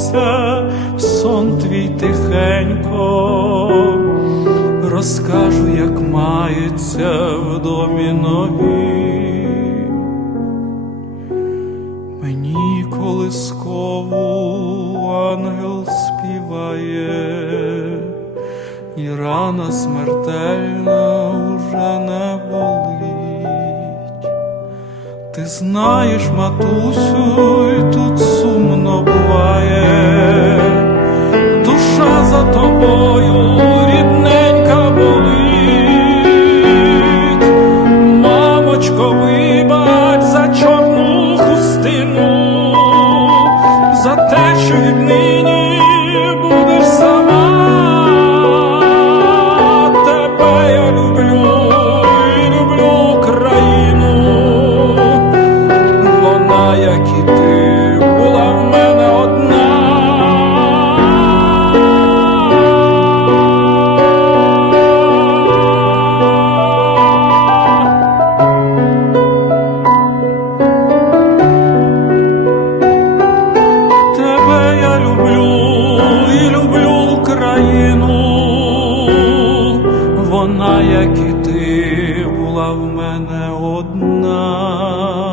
попрошуся в сон твій тихенько, розкажу, як мається в домі нові. Мені колискову ангел співає, і рана смертельна уже не болить. Ти знаєш, матусю, і тут сумно буває, і люблю Україну, вона, як і ти, була в мене одна.